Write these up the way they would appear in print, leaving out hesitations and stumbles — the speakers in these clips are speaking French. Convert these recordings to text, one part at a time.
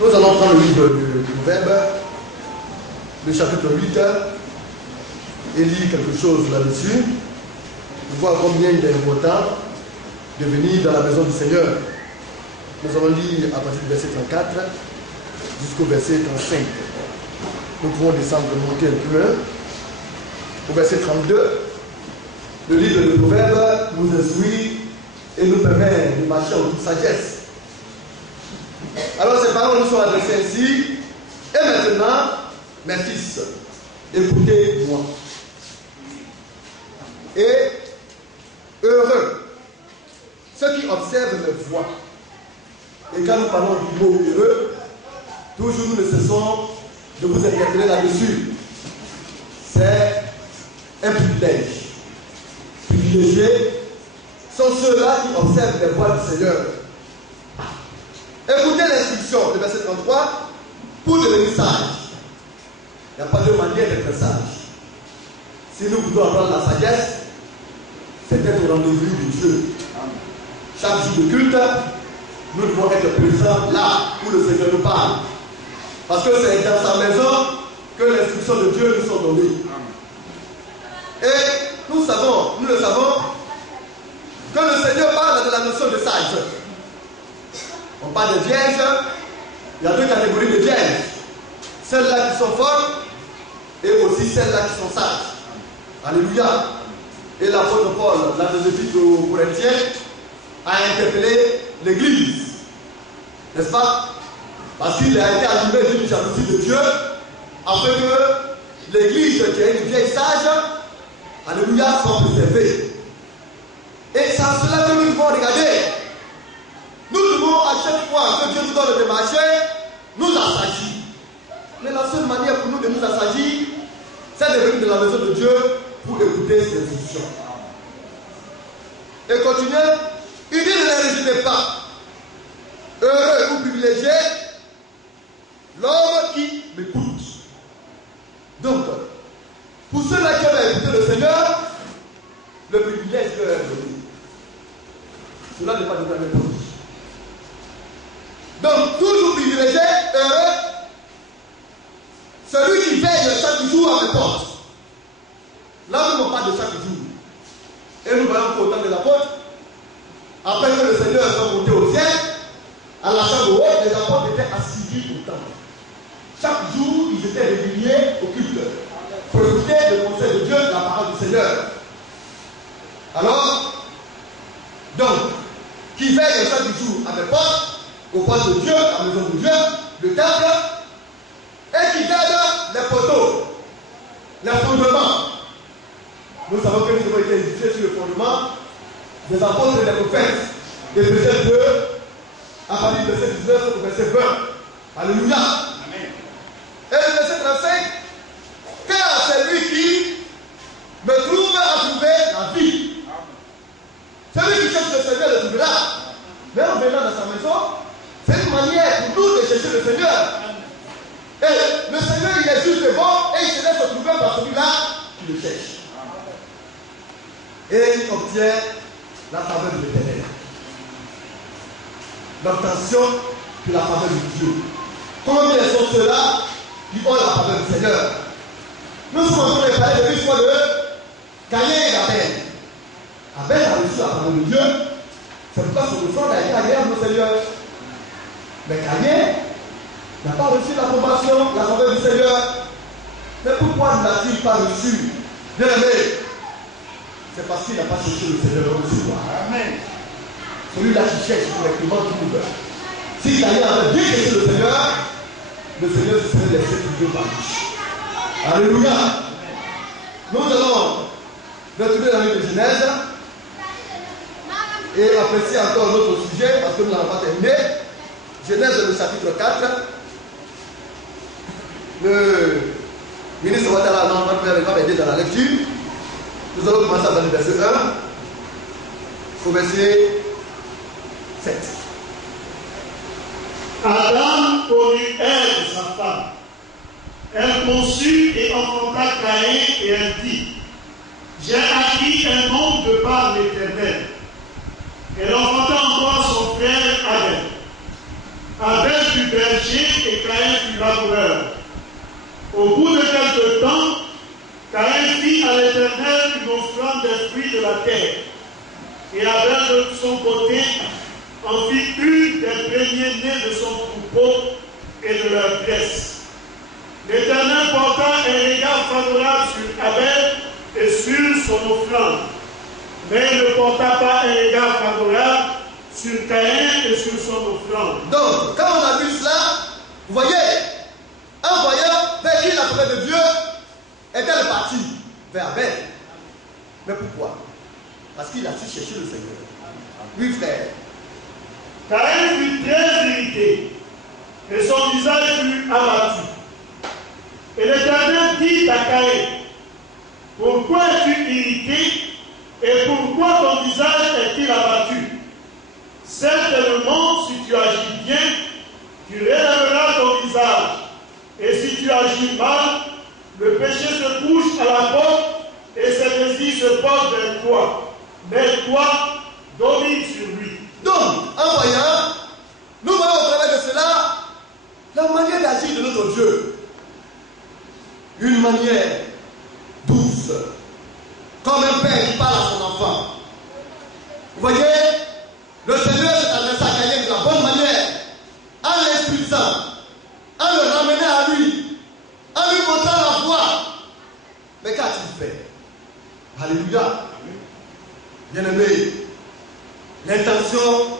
Nous allons prendre le livre du Proverbe, le chapitre 8, et lire quelque chose là-dessus, pour voir combien il est important de venir dans la maison du Seigneur. Nous allons lire à partir du verset 34 jusqu'au verset 35. Nous pouvons descendre, monter un peu au verset 32. Le livre de Proverbes nous instruit et nous permet de marcher en toute sagesse. Alors ces paroles nous sont adressées ainsi. Et maintenant, mes fils, écoutez-moi. Et heureux ceux qui observent mes voies. Et quand nous parlons du mot heureux, toujours nous ne cessons de vous interpeller là-dessus. C'est un privilège. Privilégiés sont ceux-là qui observent les voies du Seigneur. Écoutez l'instruction de verset 33 pour devenir sage. Il n'y a pas de manière d'être sage. Si nous voulons avoir la sagesse, c'est être au rendez-vous de Dieu. Chaque jour de culte, nous devons être présents là où le Seigneur nous parle. Parce que c'est dans sa maison que les instructions de Dieu nous sont données. Et nous le savons, que le Seigneur parle de la notion de sage. On parle de vierges, il y a deux catégories de vierges. Celles-là qui sont folles et aussi celles-là qui sont sages. Alléluia. Et l'apôtre Paul, dans les épîtres aux Corinthiens, a interpellé l'Église. N'est-ce pas? Parce qu'il a été allumé d'une jalousie de Dieu, afin que l'Église, qui est une vieille sage, alléluia, soit préservée. Et c'est à cela que nous devons regarder. Nous devons à chaque fois que Dieu nous donne de marcher, nous assagir. Mais la seule manière pour nous de nous assagir, c'est de venir de la maison de Dieu pour écouter ses instructions. Et continuez, il dit ne les rejetez pas. Heureux ou privilégié, l'homme qui m'écoute. Donc, pour ceux-là qui ont écouté le Seigneur, le privilège leur est donné. Cela n'est pas de la même. Donc, toujours privilégié, heureux, celui qui veille chaque jour à mes portes. Là, nous ne parlons pas de chaque jour. Et nous voyons qu'au temps de l'apôtre, après que le Seigneur soit monté au ciel, à la chambre haute, les apôtres étaient assidus au temple. Chaque jour, ils étaient réguliers au culte pour écouter le conseil de Dieu, la parole du Seigneur. Alors, donc, qui veille chaque jour à mes portes, au poste de Dieu, à la maison de Dieu, le temple, et qui garde les poteaux, les fondements. Nous savons que nous avons été édifiés sur le fondement des apôtres et des prophètes. Et verset 2, à partir du verset 19 au verset 20. Alléluia. Amen. Et le verset 35, car c'est lui qui me trouve à trouver la vie. Celui qui cherche le Seigneur le trouvera. Mais en venant dans sa maison, c'est une manière pour nous de chercher le Seigneur. Et le Seigneur, il est juste bon et il se laisse trouver par celui-là qui le cherche. Et il obtient la faveur de l'Éternel. L'obtention de la faveur de Dieu. Combien sont ceux-là qui ont la faveur du Seigneur? Nous sommes en train de parler de l'histoire de Caïn et Abel. Abel a reçu la faveur de Dieu. C'est pourquoi son offrande a été agréable au Seigneur. Mais Caïn n'a pas reçu l'approbation, la faveur du Seigneur. Mais pourquoi ne l'a-t-il pas reçu? Bien aimé, c'est parce qu'il n'a pas cherché le Seigneur comme sur toi. Amen. Celui-là qui cherche correctement trouve. Si Caïn avait bien cherché le Seigneur se serait laissé trouver par lui. Alléluia. Nous allons retourner dans le livre de Genèse et apprécier encore notre sujet parce que nous n'avons pas terminé. Genèse, le chapitre 4. Le ministre Ouattara va m'aider dans la lecture. Nous allons commencer dans le verset 1 au verset 7. Adam connut Ève, sa femme. Elle conçut et enfanta Caïn et elle dit: j'ai acquis un nom de par l'Éternel. Elle enfanta encore son frère Abel. Abel fut berger du laboureur. Au bout de quelque temps, Caïn fit à l'Éternel une offrande des fruits de la terre. Et Abel de son côté en fit une des premiers-nés de son troupeau et de leur graisse. L'Éternel porta un regard favorable sur Abel et sur son offrande, mais il ne porta pas un regard favorable sur Caïn et sur son offrande. Donc, quand on a vu cela, vous voyez, en voyant vers qui la colère de Dieu est-elle partie vers Abel. Mais pourquoi? Parce qu'il a su chercher le Seigneur. Oui, frère. Caïn fut très irrité et son visage fut abattu. Et l'Éternel dit à Caïn, pourquoi es-tu irrité et pourquoi ton visage est-il abattu? Certainement, si tu agis bien, tu relèveras ton visage. Et si tu agis mal, le péché se couche à la porte et ses désirs se portent vers toi. Mais toi, domine sur lui. Donc, en voyant, nous voyons au travers de cela la manière d'agir de notre Dieu. Une manière douce, comme un père qui parle à son enfant. Vous voyez, le Seigneur s'est adressé à Caïn de la bonne manière, en l'instruisant, en le ramenant à lui, en lui montrant la voie. Mais qu'a-t-il fait? Alléluia. Bien-aimé, l'intention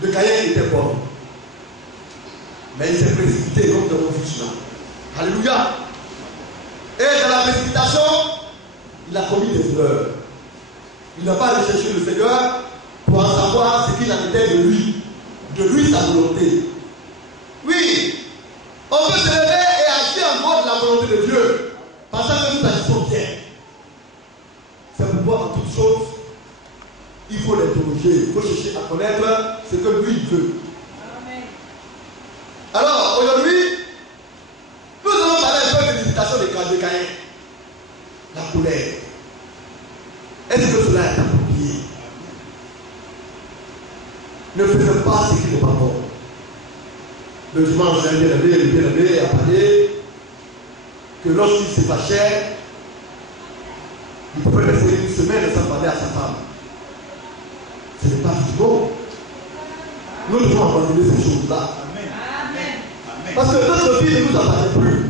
de Caïn était bonne. Mais il s'est précipité comme de confusion. Alléluia. Et dans la précipitation, il a commis des erreurs. Il n'a pas recherché le Seigneur pour en savoir ce qu'il en était de lui sa volonté. Oui, on peut se lever et agir en dehors de la volonté de Dieu, pensant que nous agissons bien. C'est pourquoi en toute chose, il faut l'interroger, il faut chercher à connaître ce que lui veut. Amen. Alors, aujourd'hui, nous allons parler un peu de l'imitation de Caïn. La colère. Est-ce que cela est approprié? Ne faisons pas ce qui n'est pas bon. Le dimanche, j'ai bien a parlé que lorsqu'il se fâchait, il pouvait rester une semaine sans parler à sa femme. Ce n'est pas du bon. Nous devons abandonner ces choses-là. Parce que notre vie ne nous appartient plus.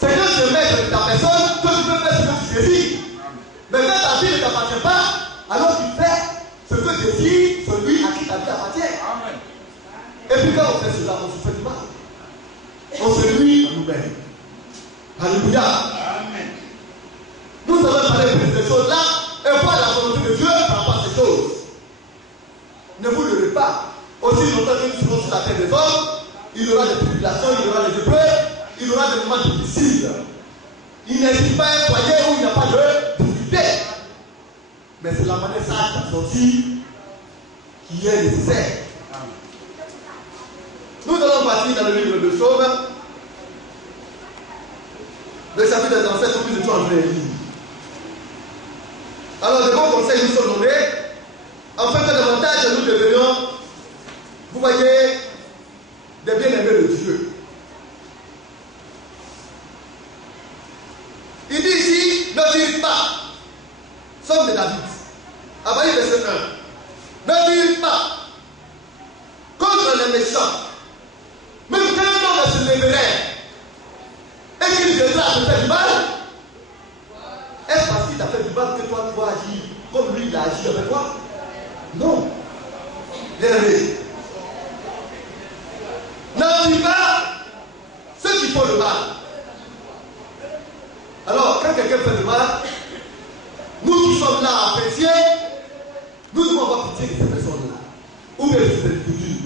C'est quand tu mets de ta personne que tu peux faire ce que tu désires. Mais quand ta vie ne t'appartient pas, alors tu fais ce que désire celui à qui ta vie appartient. Et puis quand on fait cela, on se fait du mal. On se nuit à nous-mêmes. Alléluia. Nous allons parler de ces choses-là et voir la volonté de Dieu par rapport à ces choses. Ne vous leurrez pas. Aussi longtemps que nous serons sur la terre des hommes, il y aura des tribulations, il y aura des épreuves, il y aura des moments difficiles. Il n'existe pas un foyer où il n'y a pas de difficulté. Mais c'est la manière sage de sortir qui est nécessaire. Nous allons partir dans le livre de Job, le chapitre 37, où nous étions en train de lire. Alors, de bons conseils nous sont donnés, afin que davantage nous devenions, vous voyez, des bien-aimés de Dieu. Il dit ici, ne dites pas, somme de David, à partir de verset 1, ne dites pas contre les méchants, même quand un homme se lèverait et qu'il viendra à te faire du mal, est-ce parce qu'il t'a fait du mal que toi tu vas agir comme lui il a agi avec toi? Non. Bien aimé. N'envie pas ceux qui font le mal. Alors, quand quelqu'un fait du mal, nous qui sommes là à apprécier, nous devons avoir pitié de ces personnes-là. Ou bien de ces individus.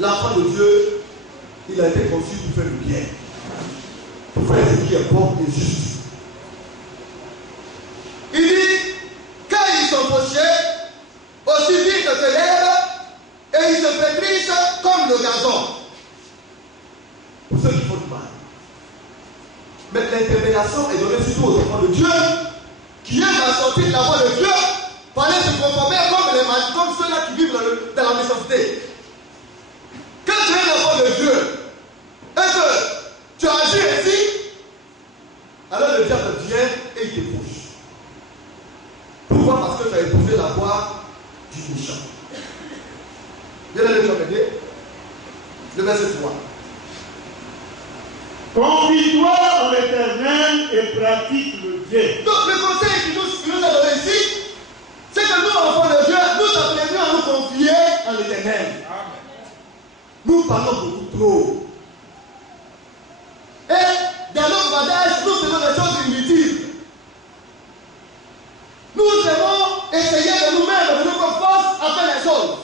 L'enfant de Dieu, il a été conçu pour faire le bien. Pour faire ce qui est bon et juste. Il dit, quand ils sont fauchés, aussi vite que l'herbe, et ils se flétrissent comme le gazon. Pour ceux qui font du mal. Mais l'interpellation est donnée surtout aux enfants de Dieu, qui aiment à sortir de la voie de Dieu, pour aller se conformer comme ceux-là qui vivent dans la méchanceté. Quand tu es un enfant de Dieu, Le verset 3. Confie-toi en l'Éternel et pratique le bien. Donc le conseil qui nous a donné ici, c'est que nous, enfants de Dieu, nous apprenons à nous confier en l'Éternel. Nous parlons beaucoup trop. Et dans notre bagage, nous faisons des choses inutiles. Nous devons essayer de nous-mêmes, de notre force, à faire les choses.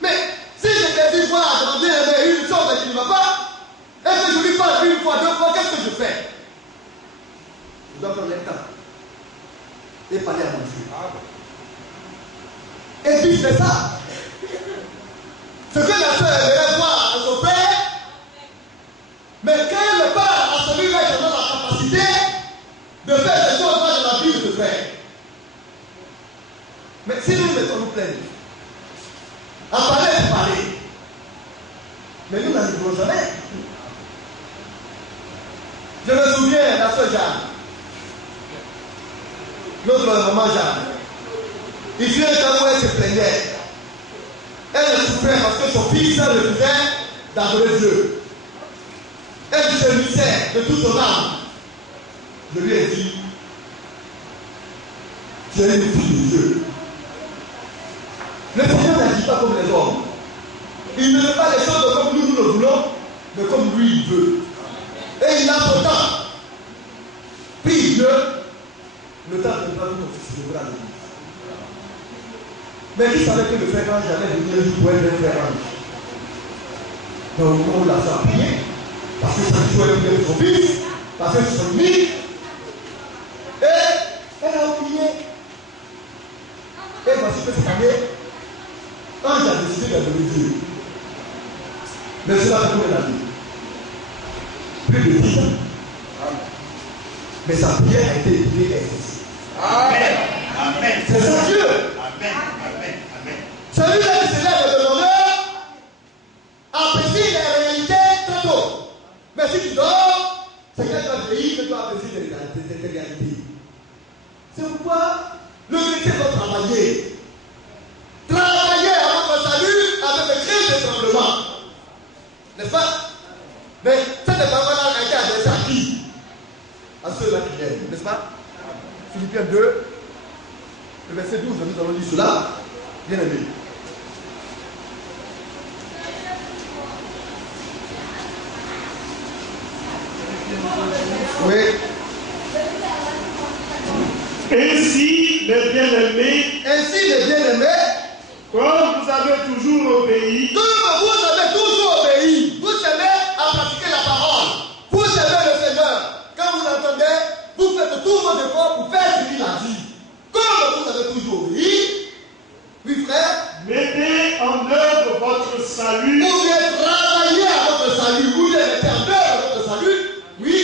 Mais si je te dis, voilà, demander une chose qui ne va pas, et que je lui parle une fois, deux fois, qu'est-ce que je fais? Je dois prendre le temps et parler à mon Dieu. Et puis c'est ça. Ce que la soeur aimerait voir à son père, mais quand elle parle à celui-là qui a la capacité de faire des choses dans la Bible de faire. Mais si nous mettons-nous pleins, à parler, mais nous n'arriverons jamais. Je me souviens de la soeur Jeanne, notre maman Jeanne. Il fut un temps où elle se plaignait. Elle souffrait parce que son fils refusait d'adorer Dieu. Elle se gémissait de toute son âme. Je lui ai dit, tu es une fille de Dieu. Le Seigneur n'agit pas comme les hommes. Il ne fait pas les choses comme nous le voulons, mais comme lui il veut. Et il a son temps. Prie Dieu, le temps ne va nous confisquer à l'église. Mais qui savait que le frère Ange allait venir pour être un frère Ange? Donc on l'a fait prier, parce que ça jouait bien son fils, parce que c'est son ami. Et elle a oublié. Et voici que cette année, Ange a décidé d'adorer Dieu. Mais cela fait combien d'années? Plus de 10 ans. Mais sa prière a été écoutée. Amen. Amen. C'est ça Dieu. Amen. Amen. Amen. Celui-là qui se lève de l'honneur apprécie les réalités très tôt. Mais si tu dors, c'est que tu as vieilli que tu apprécies les réalités. C'est pourquoi le chrétien doit travailler. Travailler à votre salut avec des craintes et tremblements. N'est-ce pas? Mais cette parole-là a été adressée à qui? À ceux-là qui l'aiment, n'est-ce pas? Philippiens 2, le verset 12, nous allons dire cela. Bien aimé. Oui. Ainsi, les bien-aimés, comme vous avez toujours obéi, vous aimez à pratiquer la parole. Vous aimez le Seigneur. Quand vous l'entendez, vous faites tous vos efforts pour faire ce qu'il a dit. Comme vous avez toujours obéi, oui frère, mettez en œuvre votre salut. vous devez travailler à votre salut. Vous devez mettre en œuvre votre salut. Oui.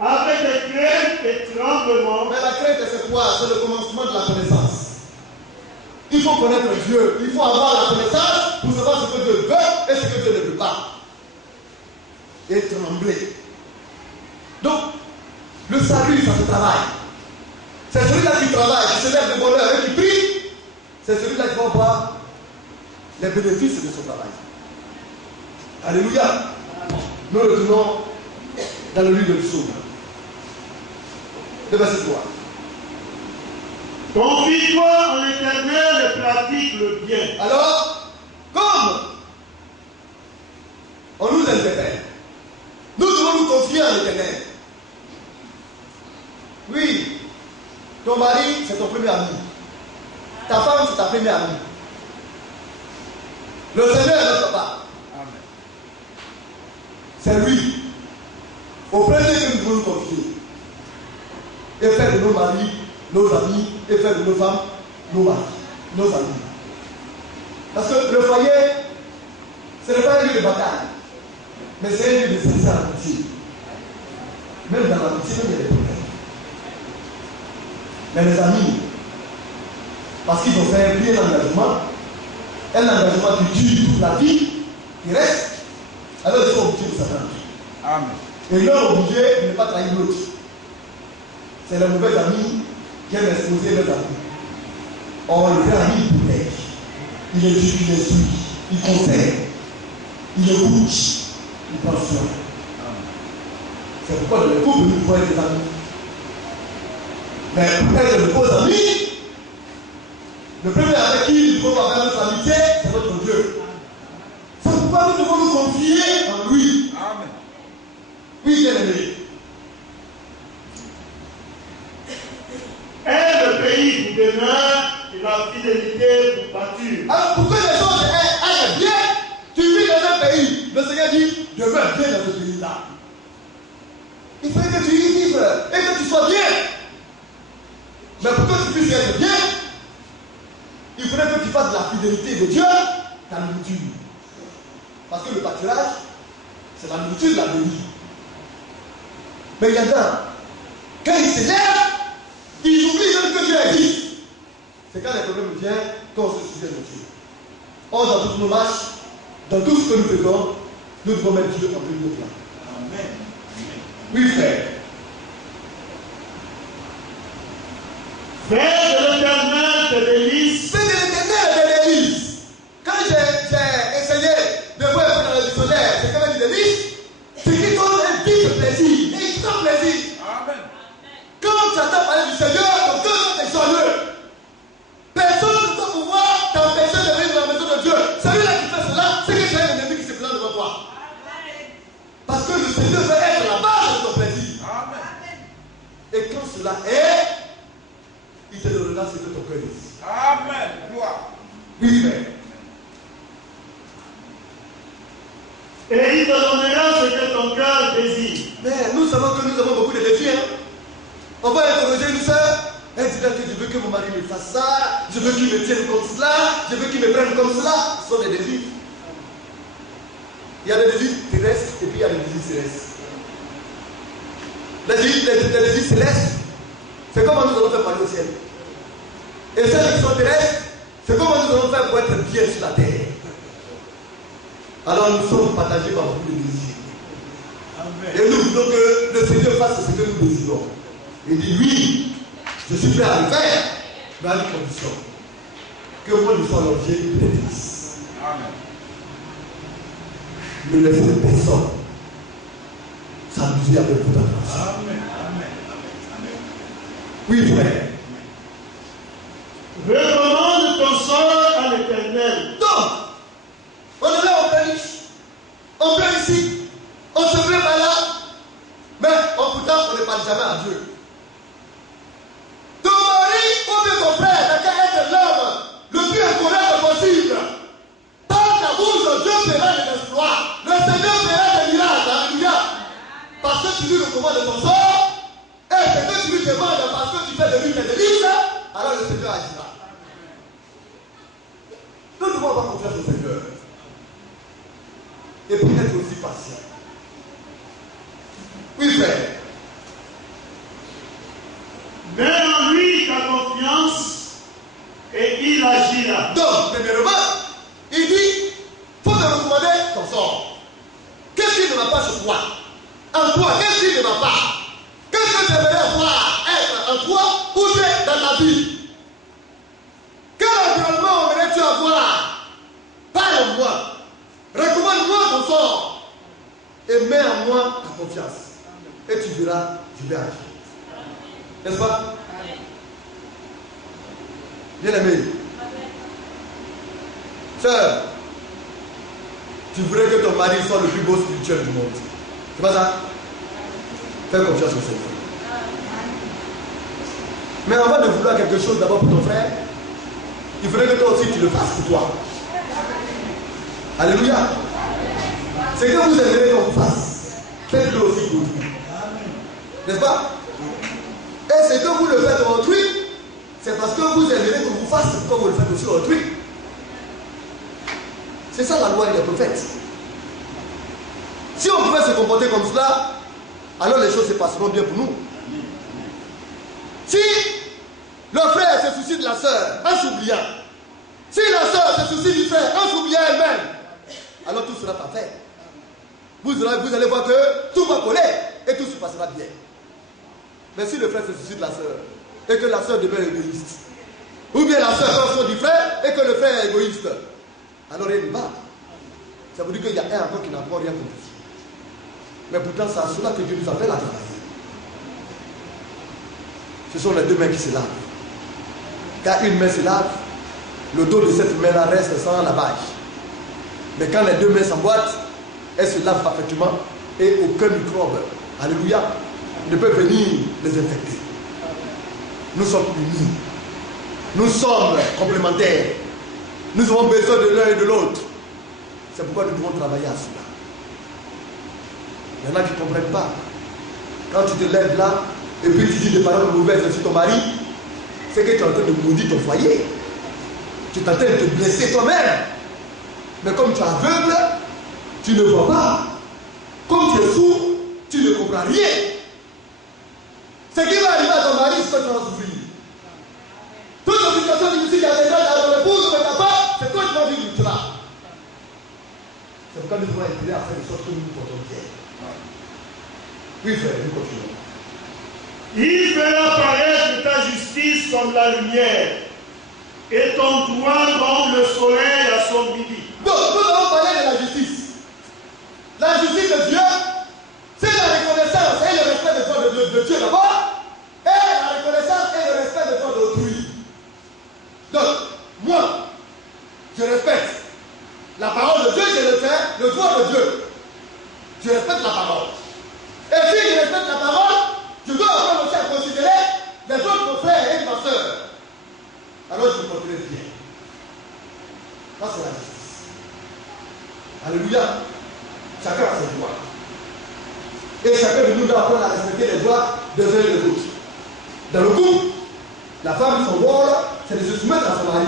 Avec des craintes et tremblements. Mais la crainte, c'est quoi? C'est le commencement de la connaissance. Il faut connaître Dieu. Il faut avoir la connaissance pour savoir ce que Dieu veut et ce que Dieu ne veut pas. Et trembler. Donc, le salut, ça se travaille. C'est celui-là qui travaille, qui se lève de bonheur et qui prie. C'est celui-là qui va voir les bénéfices de son travail. Alléluia. Nous retournons dans le livre de Psaume. Le verset 3. Confie-toi en l'Éternel et pratique le bien. Alors, comme on nous interpelle, nous devons nous confier en l'Éternel. Oui, ton mari, c'est ton premier ami. Ta femme, c'est ta première amie. Le Seigneur est notre papa. C'est lui. Au premier que nous devons nous confier. Et faire de nos maris, nos amis, et faire de nos femmes, nos maris, nos amis. Parce que le foyer, ce n'est pas un lieu de bataille, mais c'est un lieu de sincère amitié. Même dans l'amitié, il y a des problèmes. Mais les amis, parce qu'ils ont fait un bien engagement, un engagement qui dure toute la vie, qui reste, alors ils sont obligés de s'attendre. Amen. Et ils sont obligés de ne pas trahir l'autre. C'est les mauvais amis qui aiment exposer leurs amis. Or, le vrai ami, il protège. Il instruit, il conseille. il écoute, il prend soin. C'est pourquoi dans le couple, nous pouvons être des amis. Mais pour être de beaux amis, le premier avec qui nous pouvons avoir notre amitié, c'est notre Dieu. C'est pourquoi nous devons nous confier en lui. Amen. Oui, bien aimé. Et le pays vous demeure et la fidélité vous pâture. Alors pour que les choses aillent bien, tu vis dans un pays. Le Seigneur dit, demeure bien dans ce pays-là. Il faut que tu y vives et que tu sois bien. Mais pour que tu puisses être bien, il faudrait que tu fasses de la fidélité de Dieu ta nourriture. Parce que le pâturage, c'est la nourriture de la vie. Mais il y en a, quand ils s'élèvent, ils oublient même que Dieu existe. C'est quand les problèmes viennent qu'on se souvient de Dieu. Or, dans toutes nos marches, dans tout ce que nous faisons, nous devons mettre Dieu en premier plan. Amen. Oui, frère. Frère de l'Éternel te délice. Frère de l'Éternel te délice. Quand j'ai essayé de voir un peu dans le dictionnaire, c'est quand même une délice, c'est qu'il donne un vif plaisir, et grand plaisir. Amen. Quand tu entends parler du Seigneur, ton cœur est joyeux. Personne ne peut pouvoir t'empêcher de venir dans la maison de Dieu. Celui-là qui fait cela, c'est que c'est un ennemi qui se présente devant toi. Parce que le Seigneur veut être la base de ton plaisir. Amen. Et quand cela est, il te donnera ce que ton cœur désire. Amen. Gloire. Oui, frère. Et il te donnera ce que ton cœur désire. Mais nous savons que nous avons beaucoup de défis. On va interroger une soeur. Elle dit que je veux que mon mari me fasse ça, je veux qu'il me tienne comme cela, je veux qu'il me prenne comme cela. Ce sont des défis. Il y a des défis terrestres et puis il y a des défis célestes. Les défis célestes, c'est comment nous allons faire parler au ciel. Et celles qui sont terrestres, c'est comment nous allons faire pour être bien sur la terre. Alors nous sommes partagés par beaucoup de désirs. Amen. Et nous voulons que le Seigneur fasse ce que nous désirons. Il dit oui, je suis prêt à le faire, mais à une condition. Que moi je sois l'objet de tes délices. Amen. Ne laissez personne s'amuser avec votre grâce. Amen. Amen. Amen. Oui, frère. Recommande ton sort à l'Éternel. Donc, on est là, on pleure ici, on pleure ici, on se plaît par là, mais pourtant on ne parle jamais à Dieu. Ton mari ou bien ton frère n'a qu'à être l'homme le plus incolère possible. Par ta bouche, Dieu fera des exploits. Le Seigneur fera des miracles. Alléluia. Parce que tu lui recommandes ton sort, et ce que tu lui demandes parce que tu fais de lui tes délices, alors le Seigneur agira. Nous devons avoir confiance au Seigneur. Et puis être aussi patient. Oui, frère. Mets en lui ta confiance et il agira. Donc, premièrement, il dit, il faut te recommander ton sort. Qu'est-ce qui ne va pas sur toi? En toi, qu'est-ce qui ne va pas? Qu'est-ce que tu aimerais voir être en toi ou bien dans ta vie? Quel environnement aimerais-tu avoir? Parle-moi. Recommande-moi ton sort. Et mets en moi ta confiance. Et tu verras, je vais agir. N'est-ce pas? Bien aimé. Sœur, tu voudrais que ton mari soit le plus beau spirituel du monde. C'est pas ça? Fais confiance au Seigneur. Mais avant de vouloir quelque chose d'abord pour ton frère, il faudrait que toi aussi tu le fasses pour toi. Alléluia. C'est que vous aimeriez qu'on vous fasse. Faites-le aussi pour vous. N'est-ce pas? Et c'est que vous le faites pour autrui, c'est parce que vous aimeriez qu'on vous fasse comme vous le faites aussi autrui. C'est ça la loi et les prophètes. Si on pouvait se comporter comme cela, alors les choses se passeront bien pour nous. Si le frère se soucie de la sœur en s'oubliant, si la sœur se soucie du frère en s'oubliant elle-même, alors tout sera parfait. Vous allez voir que tout va coller et tout se passera bien. Mais si le frère se soucie de la sœur et que la sœur demeure égoïste, ou bien la sœur fait du frère et que le frère est égoïste, alors il va. Ça veut dire qu'il y a un encore qui n'a encore rien compris. Mais pourtant, c'est à cela que Dieu nous appelle à travailler. Ce sont les deux mains qui se lavent. Quand une main se lave, le dos de cette main-là reste sans lavage. Mais quand les deux mains s'emboîtent, elles se lavent parfaitement et aucun microbe, alléluia, ne peut venir les infecter. Nous sommes unis. Nous sommes complémentaires. Nous avons besoin de l'un et de l'autre. C'est pourquoi nous devons travailler à cela. Il y en a qui ne comprennent pas. Quand tu te lèves là, et puis tu dis des paroles mauvaises sur ton mari, c'est que tu es en train de maudire ton foyer. Tu es en train de te blesser toi-même. Mais comme tu es aveugle, tu ne vois pas. Comme tu es sourd, tu ne comprends rien. Ce qui va arriver à ton mari, c'est que tu vas souffrir. Toute la situation difficile qui a déjà dans ton épouse, ne t'as pas, c'est toi qui vas vivre cela. C'est pourquoi nous devons aider à faire de sorte que nous nous portons bien. Oui, frère, nous continuons. Il fera paraître ta justice comme la lumière, et ton droit comme le soleil à son midi. Donc, nous allons parler de la justice. La justice de Dieu, c'est la reconnaissance et le respect des droits de Dieu d'abord, et la reconnaissance et le respect des droits d'autrui. Donc, moi, je respecte la parole de Dieu, je le fais, le droit de Dieu. Je respecte la parole. Et si je respecte la parole, je dois avoir aussi à considérer les autres frères et ma soeur. Alors je me porterai bien. Ça, c'est la justice. Alléluia. Chacun a ses droits. Et chacun de nous doit apprendre à respecter les droits des uns et des autres. Dans le couple, la femme, son rôle, c'est de se soumettre à son mari.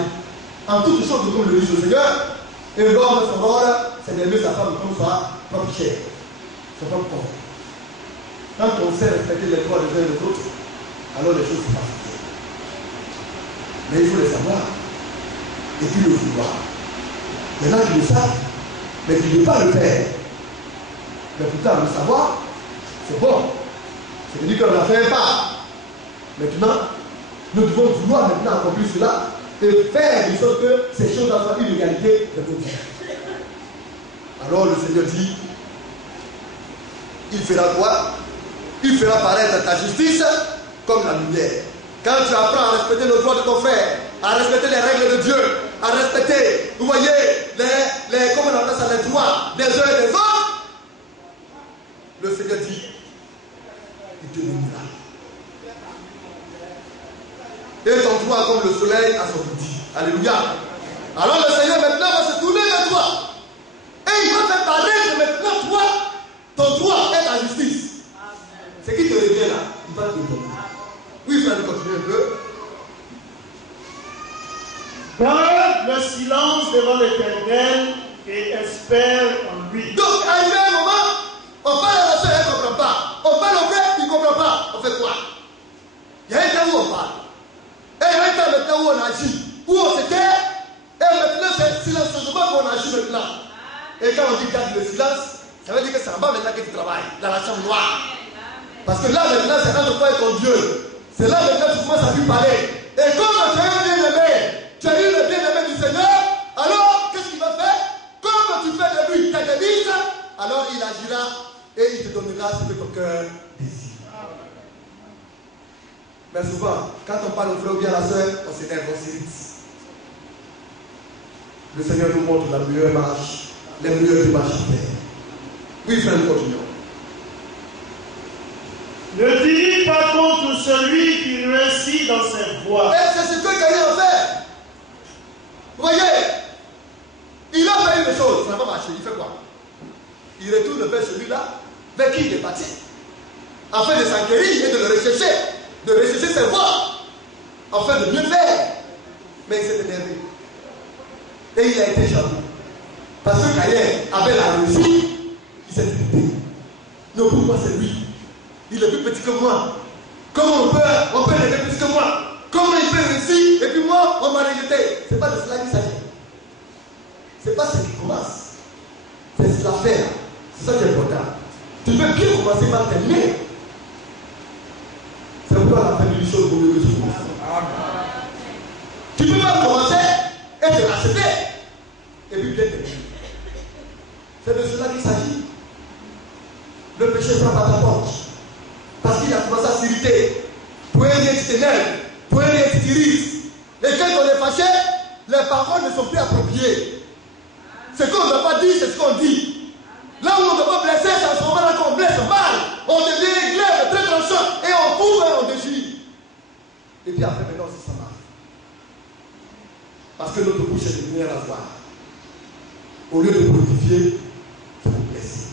En toutes choses, comme le dit le Seigneur. Et l'homme, son rôle, c'est d'aimer sa femme comme sa propre chair. Son propre corps. Quand on sait respecter les droits des uns et des autres, alors les choses se passent bien. Mais il faut les savoir. Et puis le vouloir. Maintenant, tu le sais, mais tu ne veux pas le faire. Mais pourtant, le savoir, c'est bon. C'est-à-dire qu'on a fait un pas. Maintenant, nous devons vouloir maintenant accomplir cela et faire de sorte que ces choses-là soient une égalité de nos vies. Alors le Seigneur dit, il fera quoi? Il fera paraître ta justice comme la lumière. Quand tu apprends à respecter le droit de ton frère, à respecter les règles de Dieu, à respecter, vous voyez, comment on appelle ça, les droits des uns et des autres, le Seigneur dit, il te bénira. Et ton droit comme le soleil à son midi. Alléluia. Alors le Seigneur maintenant va se tourner vers toi. Et il va faire paraître maintenant toi, ton droit et ta justice. Ce qui te revient là, il va te donner. Oui, frère, nous continuons un peu. Garde le silence devant l'Éternel et espère en lui. Donc, arrivé un moment, on parle à la soeur, elle ne comprend pas. On parle au frère, il ne comprend pas. On fait quoi? Il y a un temps où on parle. Et il y a un temps maintenant où on agit. Où on se tait. Et maintenant, c'est silencieusement qu'on agit maintenant. Et quand on dit garde le silence, ça veut dire que c'est là-bas maintenant que tu travailles, dans la chambre noire. Parce que là maintenant, c'est quand tu parles ton Dieu. C'est là maintenant que tu commences à lui parler. Et comme tu as eu bien-aimé, tu as eu le bien-aimé du Seigneur, alors qu'est-ce qu'il va faire? Comme tu fais de lui ta devise, alors il agira et il te donnera ce que ton cœur désire. Mais souvent, quand on parle au frère ou bien à la soeur, on s'énerve, on s'irrite. Le Seigneur nous montre la meilleure marche, les meilleures démarches à faire. Oui, frère, nous continuons. Ne dis pas contre celui qui réussit dans ses voies. Et c'est ce que Caïn a fait. Vous voyez, il a fait une chose, ça n'a pas marché. Il fait quoi? Il retourne vers celui-là, vers qui il est parti, afin de s'enquérir et de le rechercher ses voies, afin de mieux faire. Mais il s'est énervé. Et il a été jaloux. Parce que Caïn avait la réussite, il s'est dit, non, pourquoi c'est lui? Il est plus petit que moi. Comment on peut l'élever plus que moi? Comment il peut réussir? Et puis moi, on m'a rejeté. Ce n'est pas de cela qu'il s'agit. Ce n'est pas ce qui commence. C'est la faire. C'est ça qui est important. Tu peux bien commencer par t'aimer. C'est pourquoi la fin d'une chose vaut mieux que tout. Tu peux pas commencer et te racheter. Et puis bien t'aimer. le péché frappe à ta porte. Parce qu'il a commencé à s'irriter. Pour un lien qui t'énerve, pour un lien qui t'irrite. Et quand on est fâché, les paroles ne sont plus appropriées. Ce qu'on ne doit pas dire, c'est ce qu'on dit. Là où on ne doit pas blesser, c'est à ce moment-là qu'on blesse mal. On devient glaive, très tranchant, et on couvre et on déchire. Et puis après, maintenant, c'est ça marche. Parce que notre bouche est devenue un rasoir. Au lieu de purifier, c'est pour blesser.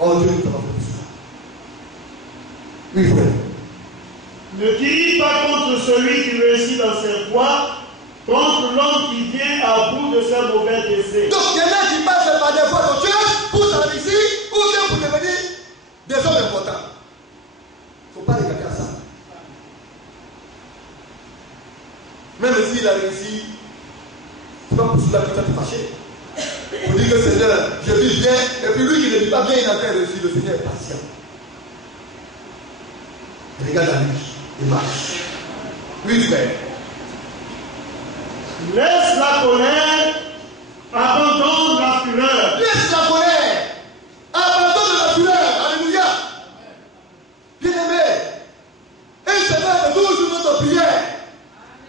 Oh Dieu, nous t'avons fait ça. Oui, frère. Ne crie pas contre celui qui réussit dans ses voies, contre l'homme qui vient à bout de ses mauvais décès. Donc, il y en a qui passent par des voies tortueuses pour s'en ici, ou bien pour devenir des hommes importants. Il ne faut pas regarder à ça. Même s'il a réussi, c'est pas pour cela que tu as fâché. Pour dire que Seigneur, je vis bien, et puis lui qui ne vit pas bien, il n'a pas réussi. Le Seigneur est patient. Regarde à lui, il marche. Oui, frère. Laisse la colère, abandonne la fureur. Laisse la colère, abandonne la fureur. Alléluia. Bien-aimé, et c'est de toujours notre prière.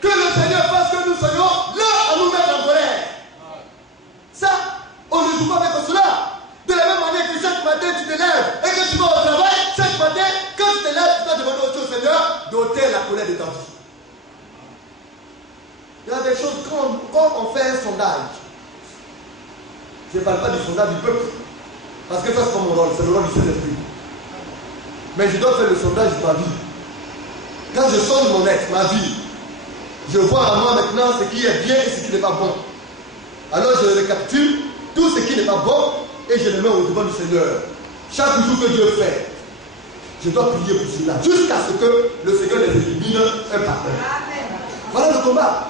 Que le Seigneur fasse que nous soyons là à nous mettre en colère. Ça, on ne joue pas avec cela. De la même manière que chaque matin tu te lèves et que tu vas au travail, chaque matin, quand tu te lèves, tu dois demander au Seigneur d'ôter la colère de ta vie. Il y a des choses, quand on fait un sondage, je ne parle pas du sondage du peuple, parce que ça c'est pas mon rôle, c'est le rôle du Saint-Esprit. Mais je dois faire le sondage de ma vie. Quand je sonde mon être, ma vie, je vois en moi maintenant ce qui est bien et ce qui n'est pas bon. Alors je récapitule tout ce qui n'est pas bon et je le mets au devant du Seigneur. Chaque jour que Dieu fait, je dois prier pour cela, jusqu'à ce que le Seigneur les élimine un par un. Voilà le combat.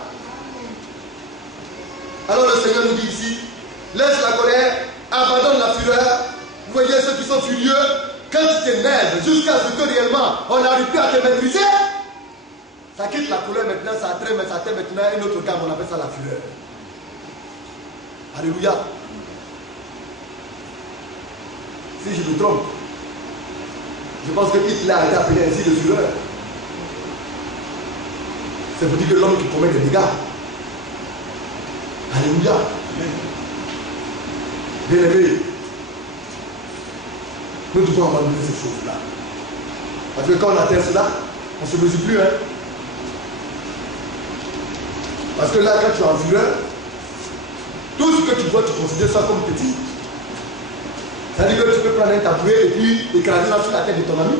Alors le Seigneur nous dit ici, laisse la colère, abandonne la fureur. Vous voyez ceux qui sont furieux, quand tu t'énerves jusqu'à ce que réellement on n'arrive plus à te maîtriser, ça quitte la colère maintenant, ça atteint maintenant une autre gamme, on appelle ça la fureur. Alléluia. Si je me trompe, je pense que Hitler a été appelé ainsi le fureur. C'est pour dire que l'homme qui commet des dégâts. Alléluia. Bien-aimés, nous devons abandonner ces choses-là. Parce que quand on atteint cela, on ne se mesure plus. Hein? Parce que là, quand tu es en fureur, tout ce que tu vois, tu considères ça comme petit. C'est-à-dire que tu peux prendre un tabouret et puis écraser ça sur la tête de ton ami.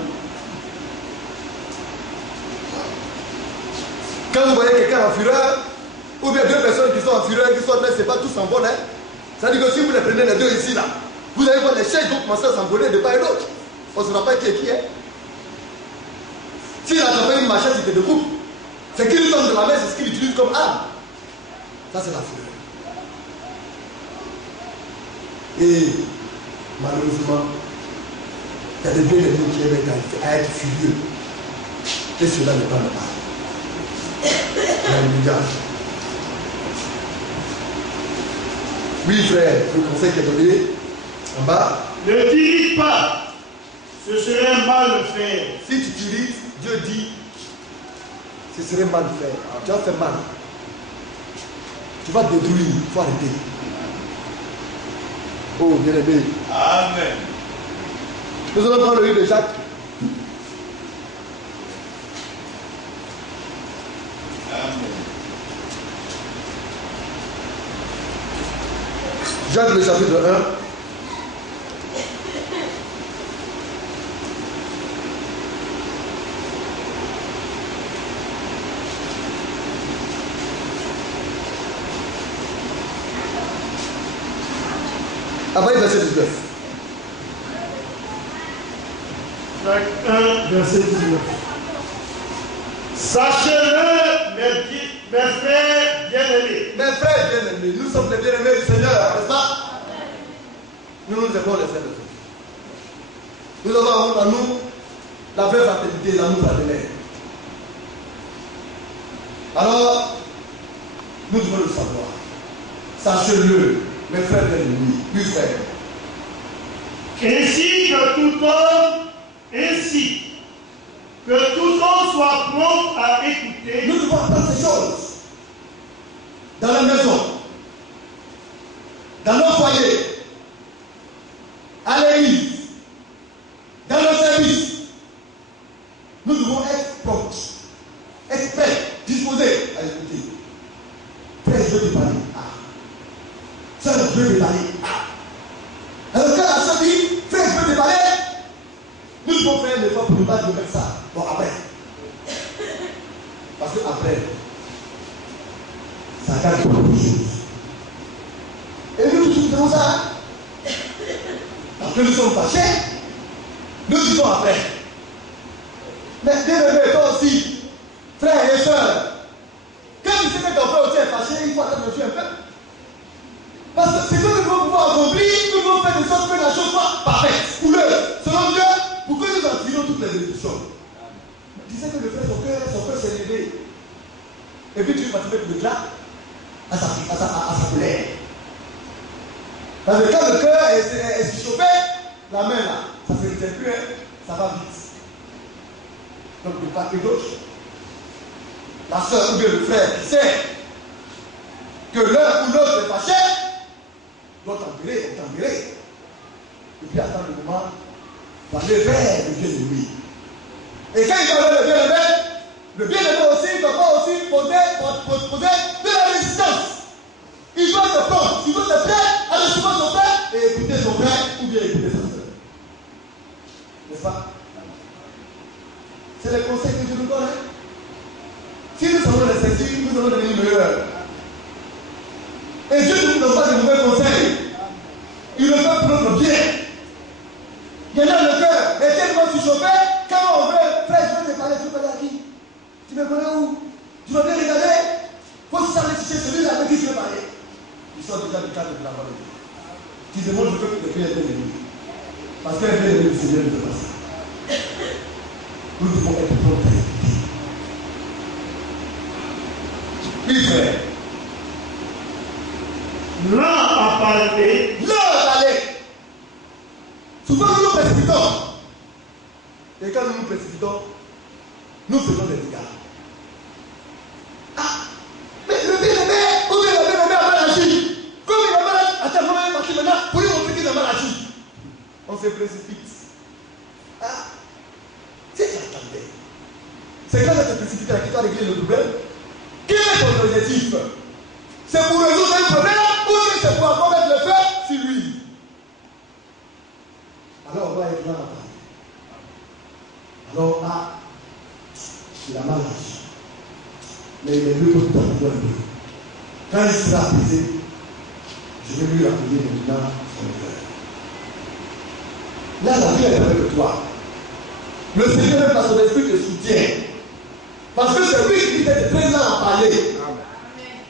Quand vous voyez quelqu'un en fureur, ou bien deux personnes qui sont en fureur, qui sont là, ce n'est pas tous en bonne. Hein? C'est-à-dire que si vous les prenez les deux ici, là, vous allez voir les chaises vont commencer à s'envoler de part et d'autre. On ne saura pas qui est qui. Hein? S'il a attrapé une machette, il te découpe. Ce qu'il tombe de la main, c'est ce qu'il utilise comme arme. Ça, c'est la fureur. Et malheureusement, il y a des bien-aimés qui aiment à être furieux. Et cela n'est pas normal. Alléluia. Oui, frère, le conseil qui est donné en bas. Ne t'irrite pas, ce serait mal de faire. Si tu t'irrites, Dieu dit, ce serait mal de faire. Tu vas faire mal. Tu vas te détruire, il faut arrêter. Oh, bien aimé. Amen. Nous allons prendre le livre de Jacques. Amen. Jacques, le chapitre 1. Après, verset 19. Jacques 1, verset 19. Sachez-le, mes frères bien-aimés. Mes frères bien-aimés, nous sommes les bien-aimés du Seigneur, n'est-ce pas? Nous nous aimons les frères de Dieu. Nous avons en nous la vraie fraternité, l'amour fraternel. Alors, nous devons le savoir. Sachez-le, mes frères bien-aimés, oui frères. Ainsi que tout homme soit prompt à écouter. Nous devons apprendre ces choses. Dans la maison, dans nos foyers, à l'église, dans nos services. Nous devons être prompts, être prêts, disposés à écouter. Frère, je veux te parler. Sœur, je veux te parler. Alors quand la sœur dit, frère, je veux te parler, nous devons faire un effort pour ne pas dire ça. Bon, après. Parce que après, ça garde beaucoup de choses. Et nous tous faisons ça. Parce que nous sommes fâchés, nous disons après. Mais bien aimé, toi aussi, frères et sœurs, quand tu sais que ton frère aussi est fâché, il faut attendre un peu. Parce que c'est que nous devons pouvoir accomplir, nous devons faire de sorte que la chose soit parfaite. Pour eux, selon Dieu, pour que nous en tirons toutes les bénédictions. Tu sais que le frère, son cœur s'est levé. Et puis tu vas te mettre le glas à sa colère. Parce que quand le cœur est chauffé, la main là, ça se retient plus, ça va vite. Donc de part et d'autre, la soeur ou bien le frère qui sait que l'un ou l'autre est fâché, doit tempérer. Et puis attendre le moment d'aller vers le bien-aimé. Et quand il va vers le bien-aimé aussi ne doit pas aussi poser de la résistance. Il doit se prendre, il doit se prêt à recevoir son frère et écouter son frère ou bien écouter sa soeur. N'est-ce pas? C'est le conseil que je nous donne. Si nous savons les sentir, nous allons devenir meilleurs. Et Dieu ne nous donne pas de mauvais conseils. Il le fait pour notre bien. Il y en a le cœur est tellement surchauffé, quand on veut, frère, je veux te parler, tu veux parler à qui? Tu me connais où? Tu vas bien regarder? Il faut savoir si c'est celui avec qui tu veux parler. Ils sont déjà du cadre de la parole. Tu demandes que tu es bien aimé. Parce qu'un bien aimé du Seigneur ne fait pas ça. Nous devons être prompts à écouter. Oui, frère. L'un a parlé. Souvent nous nous précipitons. Et quand nous nous précipitons, nous faisons des dégâts. Mais le bien-aimé, ou bien le bien-aimé a mal agi. Comme il a mal agi, attends, on est parti maintenant pour lui montrer qu'il a mal agi. On se précipite. Si tu attendais, c'est quand tu te précipites à qui tu as réglé le problème. Quel est ton objectif? C'est pour résoudre un problème ou c'est pour encore mettre le feu sur lui? Alors on va être là à parler. Alors, il a mal agi. Mais il est mieux que tout à l'heure. Quand il sera apaisé, je vais lui appeler maintenant son cœur. Là, la vie est avec toi. Le Seigneur, même par son esprit, te soutient. Parce que c'est lui qui t'est présent à parler.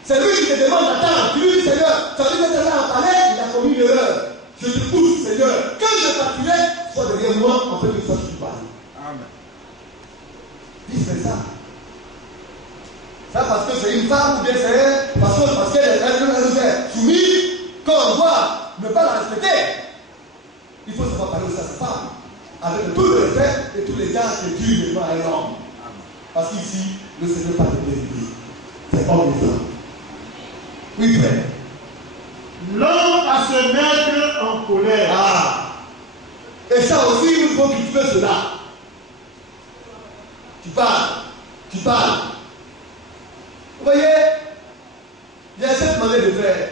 C'est lui qui te demande d'attendre. Tu lui dis, Seigneur, ça lui est là à parler, il a commis une erreur. Je te pousse, Seigneur. Quand je partirai, sois derrière moi, en fait, que ça tu parles. Amen. Dis, c'est ça. Ça parce que c'est une femme ou bien c'est parce qu'elle est soumise, qu'on doit ne pas la respecter. Il faut savoir parler aussi à sa femme. Avec tout le respect et tous les gars que Dieu devant un homme. Parce qu'ici, le Seigneur parle de vérité. C'est homme et femme. Oui, frère. L'homme à se mettre en colère. Et ça aussi, nous devons cultiver cela. Tu parles. Vous voyez, il y a cette manière de faire.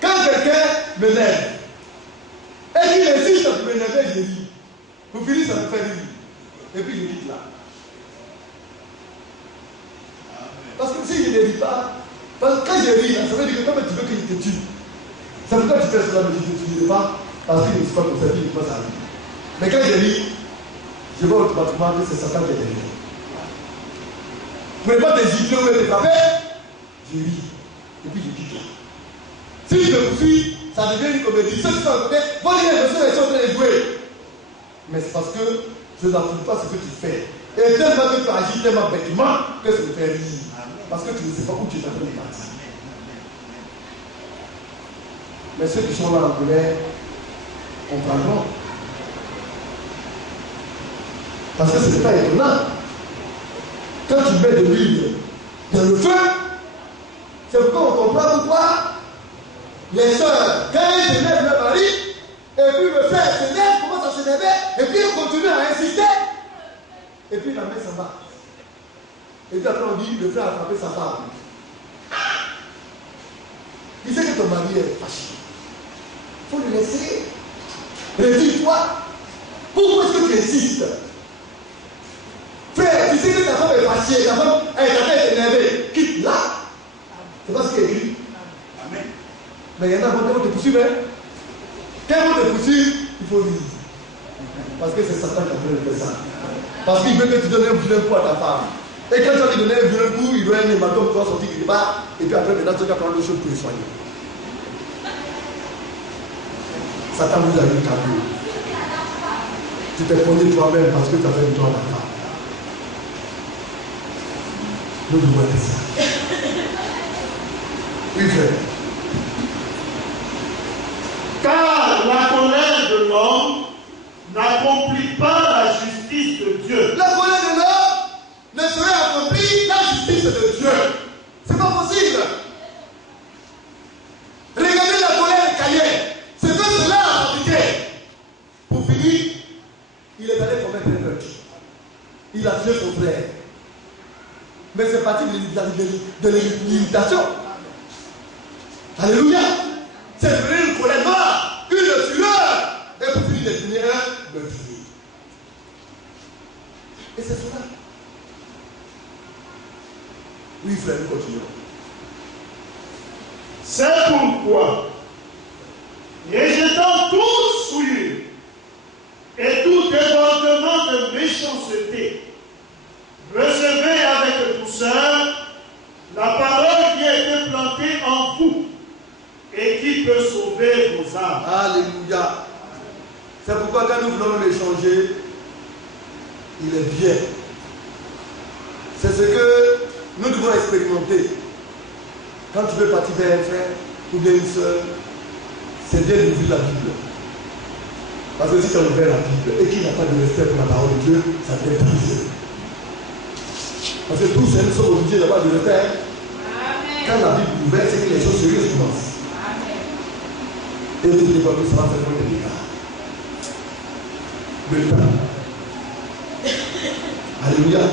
Quand quelqu'un m'énerve, et qu'il insiste à m'énerver, je dis, vous finissez à me faire rire. Et puis je dis là. Parce que si je ne ris pas, parce que quand je ris, là, ça veut dire que comme tu veux que je te tue. C'est pourquoi tu fais cela, mais je ne te tue pas, parce qu'il ne suis pas comme ça, il ne pas ça. Mais quand je ris, je vois automatiquement que c'est Satan qui est derrière. Vous ne pouvez pas te gifler ou te frapper, je ris. Et puis je quitte là. Si je me poursuis, ça devient une comédie. Ceux qui sont à côté vont dire que ceux qui sont en train de jouer. Mais c'est parce que je n'approuve pas ce que tu fais. Et tellement que tu agis tellement bêtement que ça me fait rire. Parce que tu ne sais pas où tu es en train de partir. Mais ceux qui sont là en colère, on pardonne. Parce que ce n'est pas étonnant. Quand tu mets de l'huile dans le feu, c'est pourquoi on comprend pourquoi les soeurs, quand elles s'énervent leur mari, et puis le frère s'énerve, commence à s'énerver, et puis on continue à insister, et puis la main s'en va. Et puis après on dit, le frère a frappé sa femme. Il sait que ton mari est fâché. Il faut le laisser. Réduis-toi. Pourquoi est-ce que tu insistes? Frère, tu sais que ta femme est fâchée, ta femme est énervée. Quitte-la. C'est pas ce qu'il est écrit. Amen. Mais il y en a qui vont te poursuivre. Quand ils vont te poursuivre, il faut vivre. Parce que c'est Satan qui a fait ça. Parce qu'il veut que tu donnes un vilain coup à ta femme. Et quand tu vas lui donner un vilain coup, il doit un hématome qui va sortir quelque part. Et puis après, maintenant, tu vas prendre des choses pour les soigner. Satan vous a eu cadeau. Tu t'es connu toi-même parce que tu as fait du temps à ta femme. Nous devons faire ça. Oui, frère. Car la colère de l'homme n'accomplit pas la justice de Dieu. La colère de l'homme ne saurait accomplir la justice de Dieu. C'est pas possible. Regardez la colère de Caïn. C'est que cela a appliqué. Pour finir, il est allé commettre un meurtre. Il a tué son frère. Mais c'est parti de l'imitation. Alléluia. C'est devenu une colère noire, une fureur. Et pour finir, il est un meurtrier. Et c'est cela. Oui, frère, nous continuons. C'est pourquoi, rejetant toute souillure et tout débordement de méchanceté, recevez avec douceur la parole qui a été plantée en vous et qui peut sauver vos âmes. Alléluia. C'est pourquoi quand nous voulons l'échanger, il est bien. C'est ce que nous devons expérimenter. Quand tu veux partir vers un frère ou bien une soeur, c'est bien d'ouvrir la Bible. Parce que si tu as ouvert la Bible et qu'il n'y a pas de respect pour la parole de Dieu, ça devient brisé. Parce que tous nous sommes obligés d'avoir de respect. Quand la Bible est ouverte, c'est que les choses sérieuses commencent. Et vous dites que ça va faire moins de dégâts. Le temps. Alléluia.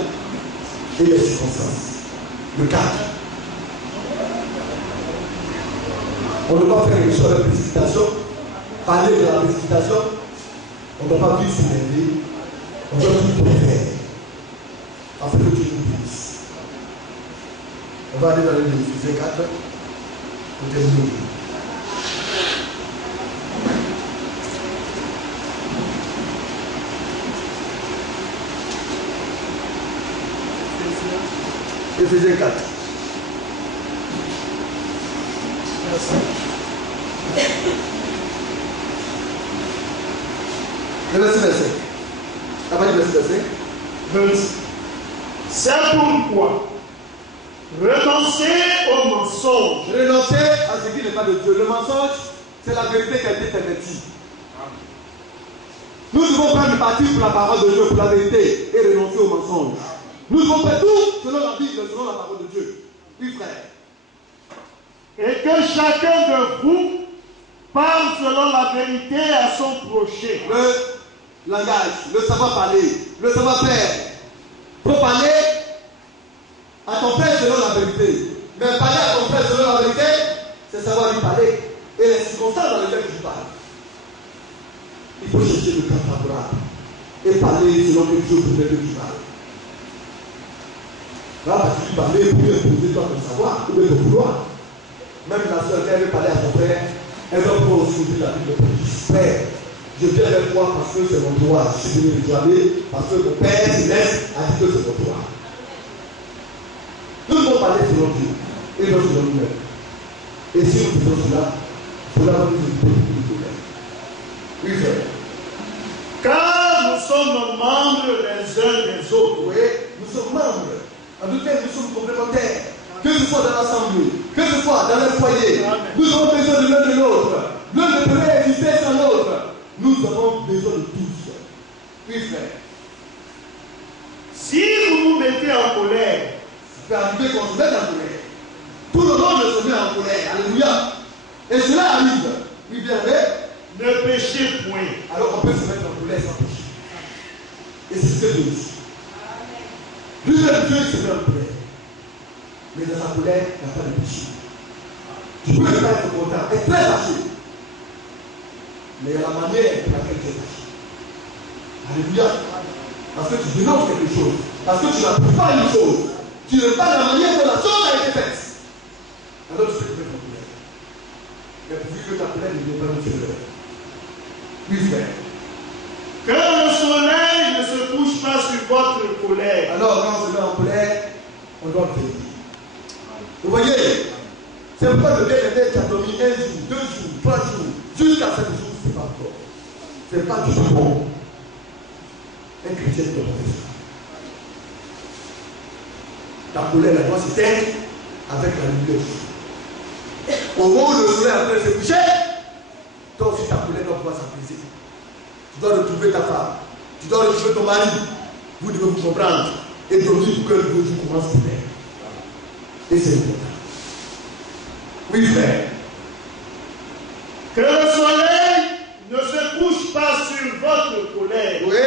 Et les circonstances. Le cadre. On ne doit pas faire une chose de précipitation, parler de la précipitation. On ne doit pas plus s'énerver. On doit tout préférer. Afin que Dieu nous bénisse. On va aller dans l'Éphésiens 4 pour terminer. Éphésiens 4. Le verset 25. La partie verset 25. C'est pourquoi renoncez au mensonge. Renoncer à ce qui n'est pas de Dieu. Le mensonge, c'est la vérité qui a été pervertie. Nous devons prendre parti pour la parole de Dieu, pour la vérité, et renoncer au mensonge. Nous devons faire tout selon la Bible, selon la parole de Dieu. Oui, frère. Et que chacun de vous parle selon la vérité à son prochain. Le langage, le savoir-parler, le savoir-faire. Pour parler à ton frère selon la vérité. Mais parler à ton frère selon la vérité, c'est savoir lui parler. Et les circonstances dans lesquelles tu parles. Il faut chercher le cas favorable. Et parler selon que Dieu voudrait que tu parles. Là, parce que tu parlais pour lui imposer toi ton savoir, ou bien ton vouloir. Même la soeur, quand elle veut parler à son frère, elle va pouvoir aussi ouvrir la Bible pour dire, frère, je viens avec toi parce que c'est mon droit. Je suis venu me réclamer parce que mon Père céleste a dit que c'est mon droit. Nous devons parler selon Dieu et non selon nous-mêmes. Et si nous faisons cela va nous éviter beaucoup de problèmes. Oui, frère. Car nous sommes membres les uns des autres. Oui, nous sommes membres. En tout cas, nous sommes complémentaires. Que ce soit dans l'assemblée, que ce soit dans le foyer, nous avons besoin de l'un de l'autre. Nous avons besoin de tous. Oui, frère. Si vous vous mettez en colère, Ça peut arriver qu'on se mette en colère. Tout le monde se met en colère. Alléluia. Et cela arrive. Oui, bien, mais ne péchez point. alors on peut se mettre en colère sans péché. Et c'est ce que Dieu dit. Lui-même, Dieu se met en colère. Mais dans sa colère, il n'y a pas de péché. Tu peux ne pas être content, être très fâché. Mais il y a la manière pour laquelle tu es fâché. Alléluia. Parce que tu dénonces quelque chose. Parce que tu n'approuves pas une chose. Tu n'aimes pas la manière dont la chose a été faite. Alors tu peux te mettre en colère. Mais pourvu que ta colère ne vienne pas nous tuer. Oui, frère. Que le soleil ne se couche pas sur votre colère. Alors, quand on se met en colère, on doit le payer. Vous voyez, c'est pourquoi le bien-aimé qui a dormi 1 jour, 2 jours, 3 jours, jusqu'à 7 jours, c'est pas bon. C'est pas du tout bon. Un chrétien doit faire ça. Ta colère, la doit s'éteindre avec la lumière. Au moment où le soleil est en train de se coucher, toi aussi ta colère doit pouvoir s'apaiser. Tu dois retrouver ta femme. Tu dois retrouver ton mari. Vous devez vous comprendre. Et dormir pour que le beau jour commence pour faire. Et c'est important. Oui, frère. Que le soleil ne se couche pas sur votre colère. Oui.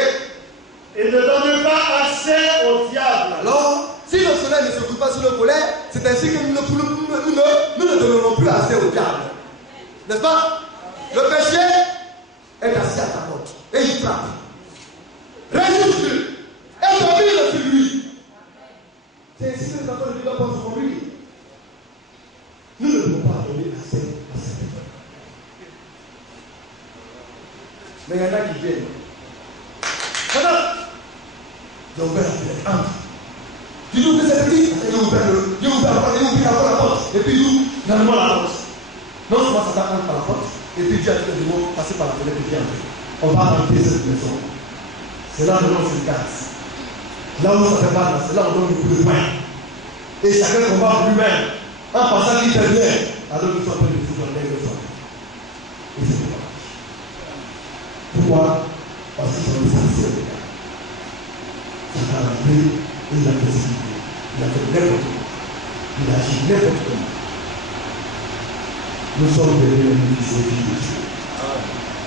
Et ne donne pas accès au diable. Alors, si le soleil ne se couche pas sur nos colère, c'est ainsi que nous ne donnerons plus accès au diable. N'est-ce pas? Le péché est assis à ta porte. Et il frappe. Résiste-le. Et domine sur lui. C'est ainsi que les enfants de Dieu doivent se conduire. Nous ne devons pas donner accès à cette personne. Mais il y en a qui viennent. Madame, j'ai ouvert la fenêtre. Entre. Tu nous fais cette petite. Il a ouvert la porte. Et puis nous, donne-moi la porte. Non seulement ça t'attend par la porte. Et puis Dieu a dit que nous devons passer par la fenêtre et viens. On va rentrer cette maison. C'est là où on se casse. Là où ça fait mal, c'est là où on donne le coup de pain. Et chacun combat pour lui-même. En pensant qu'il fait bien, alors nous sommes en train de foutre en l'air de sang. Et c'est pourquoi. Pourquoi? Parce qu'ils sont essentiels, les gars. Ça a appris et il a persécuté. Il a fait n'importe quoi. Il a agi n'importe comment. Nous sommes venus à l'Église de Dieu.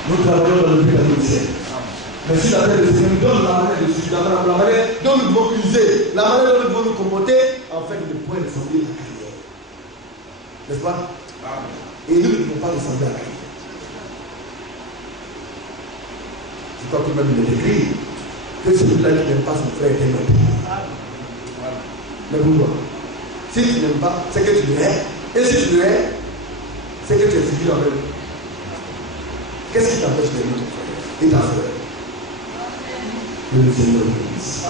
Nous travaillons dans le but de ciel. Mais si la paix de Seigneur nous donne la manière de suivre, la manière dont nous devons user, la manière dont nous devons nous comporter, en fait, nous ne pouvons descendre la carrière. N'est-ce pas? Et nous ne devons pas descendre la carrière. C'est quoi que même il est écrit que celui-là qui n'aime pas son frère est un homme. Mais pourquoi? Si tu n'aimes pas, c'est que tu l'aimes. Et si tu l'aimes, c'est que tu es civil avec lui. Qu'est-ce qui t'empêche d'aimer ton frère et ta frère? Que le Seigneur bénisse.